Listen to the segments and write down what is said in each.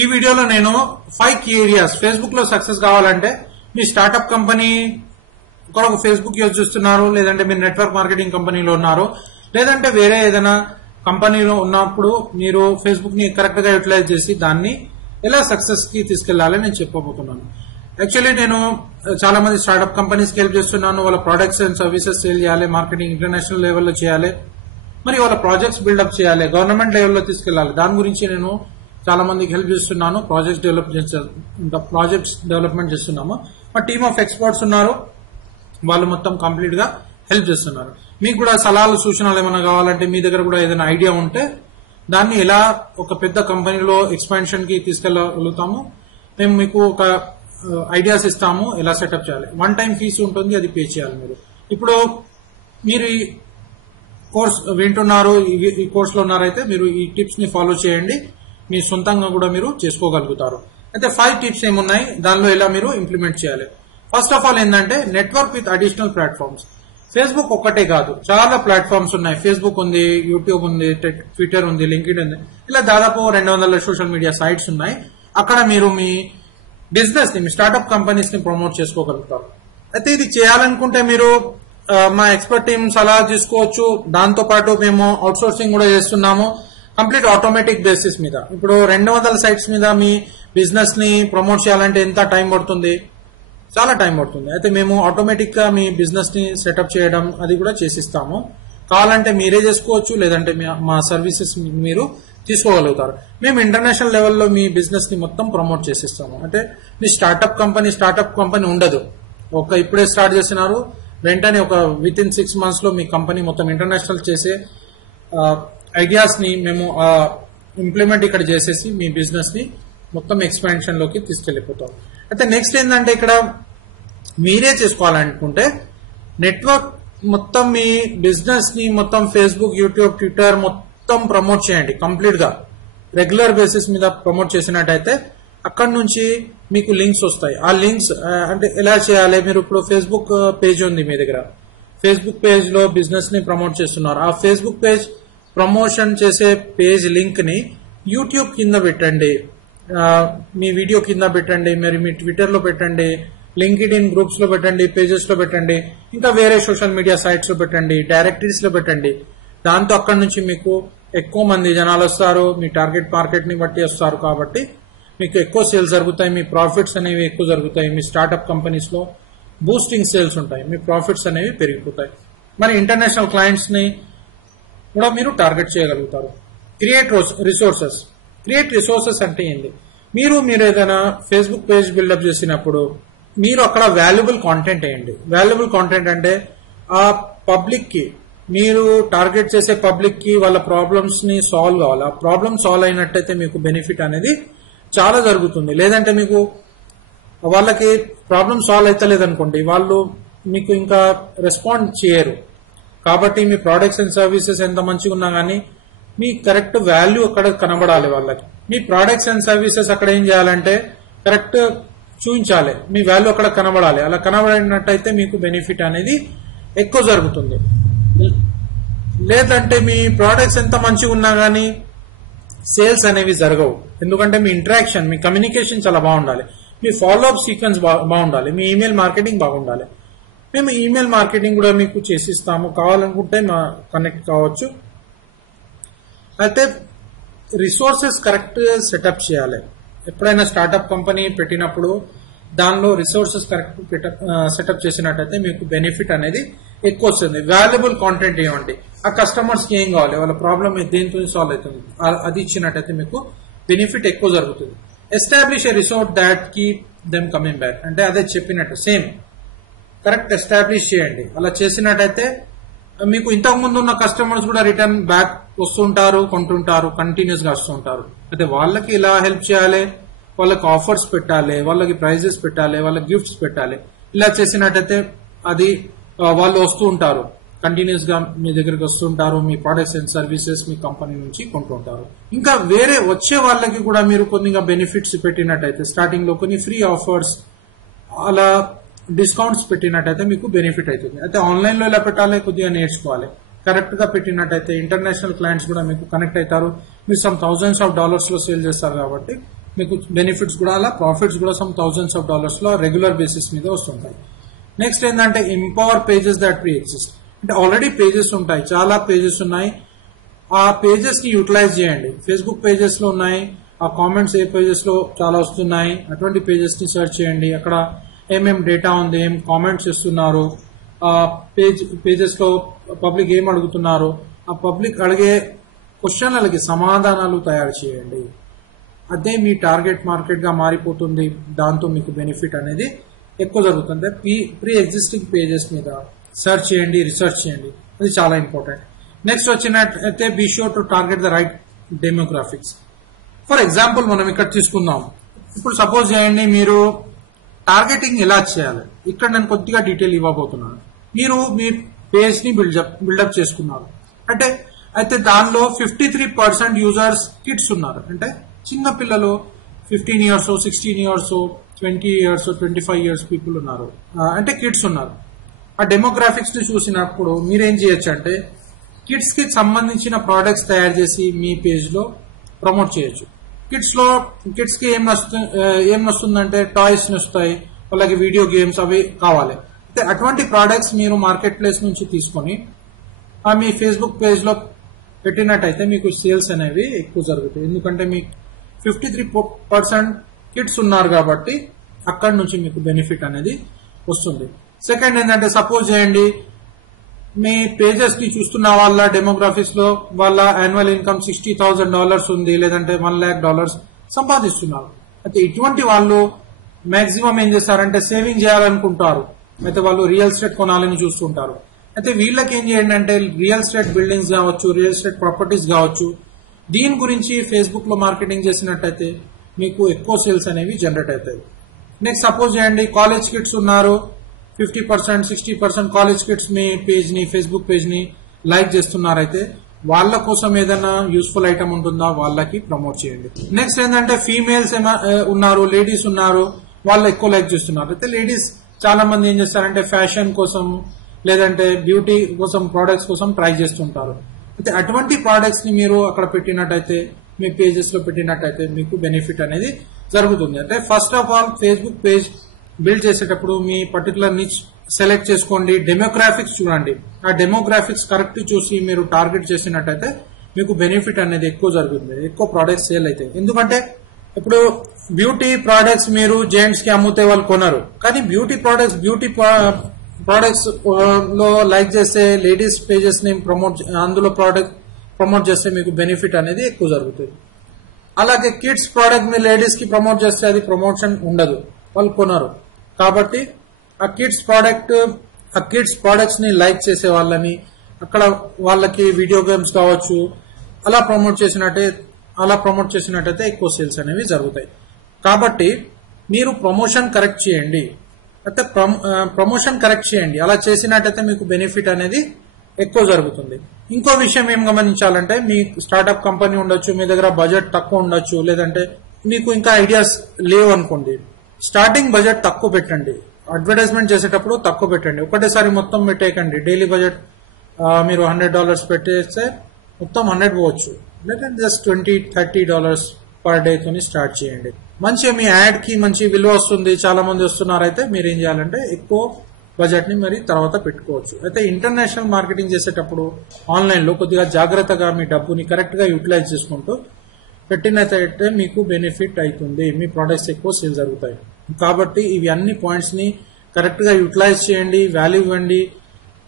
ఈ వీడియోలో నేను 5 కీ ఏరియాస్ ఫేస్బుక్ లో సక్సెస్ కావాలంటే మీ స్టార్ట్అప్ కంపెనీ కొరకు ఫేస్బుక్ యూజ్ చేస్తున్నారు, లేదంటే మీరు నెట్వర్క్ మార్కెటింగ్ కంపెనీలో ఉన్నారు, లేదంటే వేరే ఏదైనా కంపెనీలో ఉన్నప్పుడు మీరు ఫేస్బుక్ ని కరెక్ట్ గా యూటిలైజ్ చేసి దాన్ని ఎలా సక్సెస్ కి తీసుకెళ్లాలని నేను చెప్పబోతున్నాను. యాక్చువల్లీ నేను చాలా మంది స్టార్ట్అప్ కంపెనీస్ కి హెల్ప్ చేస్తున్నాను. వాళ్ళ ప్రొడక్ట్స్ అండ్ సర్వీసెస్ సేల్ చేయాలి, మార్కెటింగ్ ఇంటర్నేషనల్ లెవెల్లో చేయాలి, మరి వాళ్ళ ప్రాజెక్ట్స్ బిల్డప్ చేయాలి, గవర్నమెంట్ లెవెల్లో తీసుకెళ్లాలి. దాని గురించి నేను చాలా మందికి హెల్ప్ చేస్తున్నాను. ప్రాజెక్ట్స్ డెవలప్మెంట్ చేస్తున్నాము. మా టీమ్ ఆఫ్ ఎక్స్పర్ట్స్ ఉన్నారు, వాళ్ళు మొత్తం కంప్లీట్ గా హెల్ప్ చేస్తున్నారు. మీకు కూడా సలహాలు సూచనలు ఏమైనా కావాలంటే, మీ దగ్గర కూడా ఏదైనా ఐడియా ఉంటే దాన్ని ఎలా ఒక పెద్ద కంపెనీలో ఎక్స్పాన్షన్ కి తీసుకెళ్లగలుగుతాము, మేము మీకు ఒక ఐడియాస్ ఇస్తాము ఎలా సెటప్ చేయాలి. వన్ టైం ఫీజు ఉంటుంది, అది పే చేయాలి. ఇప్పుడు మీరు ఈ కోర్స్ వింటున్నారు, ఈ కోర్స్ లో ఉన్నారైతే మీరు ఈ టిప్స్ ని ఫాలో చేయండి, మీ సొంతంగా కూడా మీరు చేసుకోగలుగుతారు. అయితే 5 టిప్స్ ఏమున్నాయి, దానిలో ఎలా మీరు ఇంప్లిమెంట్ చేయాలి. ఫస్ట్ ఆఫ్ ఆల్ ఏంటంటే network with additional platforms. Facebook ఒక్కటే కాదు, చాలా ప్లాట్ఫామ్స్ ఉన్నాయి. ఫేస్బుక్ ఉంది, యూట్యూబ్ ఉంది, ట్విట్టర్ ఉంది, లింక్డ్ఇన్ ఉంది, ఇలా దాదాపు 200 సోషల్ మీడియా సైట్స్ ఉన్నాయి. అక్కడ మీరు మీ బిజినెస్ ని, మీ స్టార్ట్అప్ కంపెనీస్ ని ప్రమోట్ చేసుకోగలుగుతారు. అయితే ఇది చేయాలనుకుంటే మీరు మా ఎక్స్పర్ట్ టీమ్ సలహా తీసుకోవచ్చు. దాంతో పాటు మేము అవుట్సోర్సింగ్ కూడా చేస్తున్నాము, కంప్లీట్ ఆటోమేటిక్ బేసిస్ మీద. ఇప్పుడు 200 సైట్స్ మీద మీ బిజినెస్ ని ప్రమోట్ చేయాలంటే ఎంత టైం పడుతుంది? చాలా టైం పడుతుంది. అయితే మేము ఆటోమేటిక్ గా మీ బిజినెస్ ని సెటప్ చేయడం అది కూడా చేసిస్తాము. కావాలంటే మీరే చేసుకోవచ్చు, లేదంటే మా సర్వీసెస్ మీరు తీసుకోగలుగుతారు. మేము ఇంటర్నేషనల్ లెవెల్లో మీ బిజినెస్ ని మొత్తం ప్రమోట్ చేసిస్తాము. అంటే మీ స్టార్ట్అప్ కంపెనీ ఉండదు, ఇప్పుడే స్టార్ట్ చేస్తున్నారు, వెంటనే విత్ ఇన్ 6 months లో మీ కంపెనీ మొత్తం ఇంటర్నేషనల్ చేసే ఐడియాస్ ని మేము ఇంప్లిమెంట్ ఇక్కడ చేసేసి మీ బిజినెస్ ని మొత్తం ఎక్స్పాన్షన్ లోకి తీసుకెళ్లిపోతాం. అయితే నెక్స్ట్ ఏంటంటే ఇక్కడ మీరే చేసుకోవాలనుకుంటే నెట్వర్క్ మొత్తం మీ బిజినెస్ ని మొత్తం ఫేస్బుక్, యూట్యూబ్, ట్విట్టర్ మొత్తం ప్రమోట్ చేయండి. కంప్లీట్ గా రెగ్యులర్ బేసిస్ మీద ప్రమోట్ చేసినట్టయితే అక్కడ నుంచి మీకు లింక్స్ వస్తాయి. ఆ లింక్స్ అంటే ఎలా చేయాలి, మీరు ఇప్పుడు ఫేస్బుక్ పేజ్ ఉంది మీ దగ్గర, ఫేస్బుక్ పేజ్ లో బిజినెస్ ని ప్రమోట్ చేస్తున్నారు. ఆ ఫేస్బుక్ పేజ్ ప్రమోషన్ చేసే పేజ్ లింక్ ని యూట్యూబ్ కింద పెట్టండి, మీ వీడియో కింద పెట్టండి, మరి మీ ట్విట్టర్ లో పెట్టండి, లింక్డ్ఇన్ గ్రూప్స్ లో పెట్టండి, పేజెస్ లో పెట్టండి, ఇంకా వేరే సోషల్ మీడియా సైట్స్ లో పెట్టండి, డైరెక్టరీస్ లో పెట్టండి. దాంతో అక్కడ నుంచి మీకు ఎక్కువ మంది జనాలు వస్తారు, మీ టార్గెట్ మార్కెట్ ని బట్టి వస్తారు, కాబట్టి మీకు ఎక్కువ సేల్స్ జరుగుతాయి, మీ ప్రాఫిట్స్ అనేవి ఎక్కువ జరుగుతాయి. మీ స్టార్ట్అప్ కంపెనీస్ లో బూస్టింగ్ సేల్స్ ఉంటాయి, మీ ప్రాఫిట్స్ అనేవి పెరిగిపోతాయి. మరి ఇంటర్నేషనల్ క్లయింట్స్ ని కూడా మీరు టార్గెట్ చేయగలుగుతారు. క్రియేట్ రిసోర్సెస్ అంటే ఏంటి? మీరు ఏదైనా ఫేస్బుక్ పేజ్ బిల్డప్ చేసినప్పుడు మీరు అక్కడ వాల్యుబుల్ కాంటెంట్ వేయండి. వాల్యుబుల్ కాంటెంట్ అంటే ఆ పబ్లిక్ కి, మీరు టార్గెట్ చేసే పబ్లిక్ కి వాళ్ళ ప్రాబ్లమ్స్ ని సాల్వ్ కావాలి. ఆ ప్రాబ్లమ్ సాల్వ్ అయినట్టయితే మీకు బెనిఫిట్ అనేది చాలా జరుగుతుంది. లేదంటే మీకు వాళ్ళకి ప్రాబ్లమ్ సాల్వ్ అవుతలేదనుకోండి, వాళ్ళు మీకు ఇంకా రెస్పాండ్ చేయరు. కాబట్టి మీ ప్రొడక్ట్స్ అండ్ సర్వీసెస్ ఎంత మంచిగా ఉన్నా కానీ మీ కరెక్ట్ వాల్యూ అక్కడ కనబడాలి వాళ్ళకి. మీ ప్రొడక్ట్స్ అండ్ సర్వీసెస్ అక్కడ ఏం చేయాలంటే కరెక్ట్ చూపించాలి, మీ వాల్యూ అక్కడ కనబడాలి. అలా కనబడినట్టయితే మీకు బెనిఫిట్ అనేది ఎక్కువ జరుగుతుంది. లేదంటే మీ ప్రొడక్ట్స్ ఎంత మంచిగా ఉన్నా కానీ సేల్స్ అనేవి జరగవు. ఎందుకంటే మీ ఇంటరాక్షన్, మీ కమ్యూనికేషన్ చాలా బాగుండాలి, మీ ఫాలో అప్ సీక్వెన్స్ బాగుండాలి, మీ ఈమెయిల్ మార్కెటింగ్ బాగుండాలి. మేము ఈమెయిల్ మార్కెటింగ్ కూడా మీకు చేసిస్తాము, కావాలనుకుంటే మా కనెక్ట్ కావచ్చు. అయితే రిసోర్సెస్ కరెక్ట్ సెటప్ చేయాలి. ఎప్పుడైనా స్టార్ట్అప్ కంపెనీ పెట్టినప్పుడు దానిలో రిసోర్సెస్ కరెక్ట్ సెటప్ చేసినట్టయితే మీకు బెనిఫిట్ అనేది ఎక్కువ వస్తుంది. వాల్యుబుల్ కాంటెంట్ ఇవ్వండి. ఆ కస్టమర్స్ కి ఏం కావాలి, వాళ్ళ ప్రాబ్లమ్ దేంతో సాల్వ్ అవుతుంది, అది ఇచ్చినట్టయితే మీకు బెనిఫిట్ ఎక్కువ జరుగుతుంది. Establish a resort that keep them coming back. అంటే అదే చెప్పినట్టు సేమ్ కరెక్ట్ ఎస్టాబ్లిష్ చేయండి. అలా చేసినట్టయితే మీకు ఇంతకు ముందు ఉన్న కస్టమర్స్ కూడా రిటర్న్ బ్యాక్ వస్తుంటారు, కొంటుంటారు, కంటిన్యూస్ గా వస్తుంటారు. అయితే వాళ్ళకి ఇలా హెల్ప్ చేయాలి, వాళ్ళకి ఆఫర్స్ పెట్టాలి, వాళ్ళకి ప్రైజెస్ పెట్టాలి, వాళ్ళకి గిఫ్ట్స్ పెట్టాలి. ఇలా చేసినట్టయితే అది వాళ్ళు వస్తూ ఉంటారు, కంటిన్యూస్ గా మీ దగ్గరికి వస్తుంటారు, మీ ప్రొడక్ట్స్ అండ్ సర్వీసెస్ మీ కంపెనీ నుంచి కొంటుంటారు. ఇంకా వేరే వచ్చే వాళ్ళకి కూడా మీరు కొద్దిగా బెనిఫిట్స్ పెట్టినట్టయితే, స్టార్టింగ్ లో కొన్ని ఫ్రీ ఆఫర్స్, అలా డిస్కౌంట్స్ పెట్టినట్టయితే మీకు బెనిఫిట్ అవుతుంది. అయితే ఆన్లైన్ లో ఎలా పెట్టాలి కొద్దిగా నేర్చుకోవాలి. కరెక్ట్ గా పెట్టినట్టయితే ఇంటర్నేషనల్ క్లయింట్స్ కూడా మీకు కనెక్ట్ అవుతారు. మీరు సమ్ $1000s లో సేల్ చేస్తారు కాబట్టి మీకు బెనిఫిట్స్ కూడా అలా ప్రాఫిట్స్ కూడా సమ్ థౌజండ్స్ ఆఫ్ డాలర్స్ లో రెగ్యులర్ బేసిస్ మీద వస్తుంటాయి. నెక్స్ట్ ఏంటంటే empower pages that pre exist. అంటే ఆల్రెడీ పేజెస్ ఉంటాయి, చాలా పేజెస్ ఉన్నాయి, ఆ పేజెస్ ని యూటిలైజ్ చేయండి. ఫేస్బుక్ పేజెస్ లో ఉన్నాయి, ఆ కామెంట్స్ ఏ పేజెస్ లో చాలా వస్తున్నాయి, అటువంటి పేజెస్ ని సెర్చ్ చేయండి. అక్కడ ఏమేం డేటా ఉంది, ఏం కామెంట్స్ ఇస్తున్నారు, ఆ పేజెస్ లో పబ్లిక్ ఏం అడుగుతున్నారు, ఆ పబ్లిక్ అడిగే క్వశ్చన్లకి సమాధానాలు తయారు చేయండి. అదే మీ టార్గెట్ మార్కెట్ గా మారిపోతుంది. దాంతో మీకు బెనిఫిట్ అనేది ఎక్కువ జరుగుతుంది. ప్రీ ఎగ్జిస్టింగ్ పేజెస్ మీద సెర్చ్ చేయండి, రీసెర్చ్ చేయండి, అది చాలా ఇంపార్టెంట్. నెక్స్ట్ వచ్చినట్టయితే be sure to target the right demographics. For example మనం ఇక్కడ తీసుకుందాం. ఇప్పుడు సపోజ్ చేయండి, మీరు టార్గెటింగ్ ఎలా చేయాలి, ఇక్కడ నేను కొద్దిగా డీటెయిల్ ఇవ్వబోతున్నాను. మీరు మీ పేజ్ ని బిల్డప్ చేసుకున్నారు అయితే దానిలో 53% యూజర్స్ కిడ్స్ ఉన్నారు. అంటే చిన్న పిల్లలు 15 years, 16 years, 20 years, 25 years people ఉన్నారు, అంటే కిడ్స్ ఉన్నారు. ఆ డెమోగ్రాఫిక్స్ ని చూసినప్పుడు మీరేం చేయొచ్చు అంటే కిడ్స్ కి సంబంధించిన ప్రోడక్ట్స్ తయారు చేసి మీ పేజ్ లో ప్రమోట్ చేయొచ్చు. కిడ్స్ కి ఏం వస్తుందంటే టాయ్స్ వస్తాయి, వాళ్ళకి వీడియో గేమ్స్ అవి కావాలి. అయితే అటువంటి ప్రోడక్ట్స్ మీరు మార్కెట్ ప్లేస్ నుంచి తీసుకొని మీ ఫేస్బుక్ పేజ్ లో పెట్టినట్టయితే మీకు సేల్స్ అనేవి ఎక్కువ జరుగుతాయి. ఎందుకంటే మీకు 53% కిడ్స్ ఉన్నారు కాబట్టి అక్కడి నుంచి మీకు బెనిఫిట్ అనేది వస్తుంది. సెకండ్ ఏంటంటే సపోజ్ చేయండి, మీ పేజెస్ ని చూస్తున్న వాళ్ళ డెమోగ్రఫీస్ లో వాళ్ళ యాన్యువల్ ఇన్కమ్ $60,000 ఉంది, లేదంటే $1,00,000 సంపాదిస్తున్నారు. అయితే ఇటువంటి వాళ్ళు మాక్సిమం ఏం చేస్తారంటే సేవింగ్ చేయాలనుకుంటారు. అయితే వాళ్ళు రియల్ ఎస్టేట్ కొనాలని చూస్తుంటారు. అయితే వీళ్ళకి ఏం చేయండి అంటే రియల్ ఎస్టేట్ బిల్డింగ్స్ కావచ్చు, రియల్ ఎస్టేట్ ప్రాపర్టీస్ కావచ్చు, దీని గురించి ఫేస్బుక్ లో మార్కెటింగ్ చేసినట్టయితే మీకు ఎక్కువ సేల్స్ అనేవి జనరేట్ అవుతాయి. నెక్స్ట్ సపోజ్ చేయండి, కాలేజ్ కిడ్స్ ఉన్నారు, 50%, 60% కాలేజ్ కిడ్స్ మీ పేజ్ ని ఫేస్బుక్ పేజ్ ని లైక్ చేస్తున్నారైతే వాళ్ళ కోసం ఏదైనా యూస్ఫుల్ ఐటమ్ ఉంటుందా, వాళ్ళకి ప్రమోట్ చేయండి. నెక్స్ట్ ఏంటంటే ఫీమేల్స్ ఉన్నారు, లేడీస్ ఉన్నారు, వాళ్ళు ఎక్కువ లైక్ చేస్తున్నారు. అయితే లేడీస్ చాలా మంది ఏం చేస్తారంటే ఫ్యాషన్ కోసం లేదంటే బ్యూటీ కోసం ప్రొడక్ట్స్ కోసం ట్రై చేస్తుంటారు. అయితే అటువంటి ప్రొడక్ట్స్ ని మీరు అక్కడ పెట్టినట్టయితే మీ పేజెస్ లో పెట్టినట్టయితే మీకు బెనిఫిట్ అనేది జరుగుతుంది. అంటే first of all Facebook page build చేసేటప్పుడు మీ పర్టికులర్ నిచ్ సెలెక్ట్ చేసుకోండి, డెమోగ్రాఫిక్స్ చూడండి, ఆ డెమోగ్రాఫిక్స్ కరెక్ట్ చూసి మీరు టార్గెట్ చేసినట్టయితే మీకు బెనిఫిట్ అనేది ఎక్కువ జరుగుతుంది, ఎక్కువ ప్రొడక్ట్స్ సేల్ అవుతాయి. ఎందుకంటే ఇప్పుడు బ్యూటీ ప్రొడక్ట్స్ మీరు జెంట్స్ కి అమ్ముతే వాళ్ళు కొనరు, కానీ బ్యూటీ ప్రొడక్ట్స్ లో లైక్ చేస్తే లేడీస్ పేజెస్ ని అందులో ప్రమోట్ చేస్తే మీకు బెనిఫిట్ అనేది ఎక్కువ జరుగుతుంది. అలాగే కిడ్స్ ప్రోడక్ట్ మీ లేడీస్ కి ప్రమోట్ చేస్తే అది ప్రమోషన్ ఉండదు, వాళ్ళు కొనరు. కాబట్టి ఆ కిడ్స్ ప్రొడక్ట్స్ ని లైక్ చేసే వాళ్ళని అక్కడ వాళ్ళకి వీడియో గేమ్స్ కావచ్చు అలా ప్రమోట్ చేసినట్టయితే ఎక్కువ సేల్స్ అనేవి జరుగుతాయి. కాబట్టి మీరు ప్రమోషన్ కరెక్ట్ చేయండి. అయితే ప్రమోషన్ కరెక్ట్ చేయండి, అలా చేసినట్టయితే మీకు బెనిఫిట్ అనేది ఎక్కువ జరుగుతుంది. ఇంకో విషయం ఏం గమనించాలంటే మీ స్టార్ట్అప్ కంపెనీ ఉండొచ్చు, మీ దగ్గర బడ్జెట్ తక్కువ ఉండొచ్చు, లేదంటే మీకు ఇంకా ఐడియాస్ లేవు అనుకోండి, స్టార్టింగ్ బడ్జెట్ తక్కువ పెట్టండి. అడ్వర్టైజ్మెంట్ చేసేటప్పుడు తక్కువ పెట్టండి, ఒకటేసారి మొత్తం పెట్టేయకండి. డైలీ బడ్జెట్ మీరు $100 పెట్టేస్తే మొత్తం 100 పోవచ్చు, లేదంటే జస్ట్ $20-30 పర్ డే తోని స్టార్ట్ చేయండి. మంచిగా మీ యాడ్ కి మంచి విలువ వస్తుంది, చాలా మంది వస్తున్నారైతే మీరు ఏం చేయాలంటే ఎక్కువ బడ్జెట్ ని మరి తర్వాత పెట్టుకోవచ్చు. అయితే ఇంటర్నేషనల్ మార్కెటింగ్ చేసేటప్పుడు ఆన్లైన్ లో కొద్దిగా జాగ్రత్తగా మీ డబ్బుని కరెక్ట్ గా యూటిలైజ్ చేసుకుంటూ పెట్టినట్టయితే మీకు బెనిఫిట్ అవుతుంది, మీ ప్రొడక్ట్స్ ఎక్కువ సేల్ జరుగుతాయి. కాబట్టి ఇవి అన్ని పాయింట్స్ ని కరెక్ట్ గా యూటిలైజ్ చేయండి, వాల్యూ ఇవ్వండి,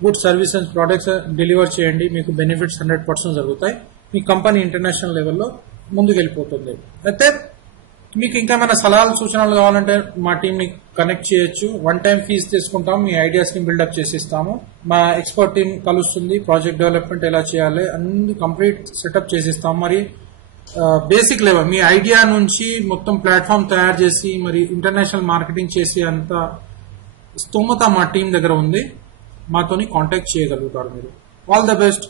good service and products deliver చేయండి, మీకు బెనిఫిట్స్ 100% జరుగుతాయి. మీ కంపెనీ ఇంటర్నేషనల్ లెవెల్లో ముందుకెళ్ళిపోతుంది. అయితే మీకు ఇంకా ఏమైనా సలహాలు సూచనలు కావాలంటే మా టీం ని కనెక్ట్ చేయొచ్చు. వన్ టైం ఫీజు తీసుకుంటాం, మీ ఐడియాస్ ని బిల్డప్ చేసిస్తాము. మా ఎక్స్పర్ట్ టీం కలుస్తుంది, ప్రాజెక్ట్ డెవలప్మెంట్ ఎలా చేయాలి అన్ని కంప్లీట్ సెటప్ చేసిస్తాం. మరి బేసిక్ లెవెల్ మీ ఐడియా నుంచి మొత్తం ప్లాట్ఫామ్ తయారు చేసి మరి ఇంటర్నేషనల్ మార్కెటింగ్ చేసి అంత స్తోమత మా టీం దగ్గర ఉంది, మాతోని కాంటాక్ట్ చేయగలుగుతారు మీరు. All the best.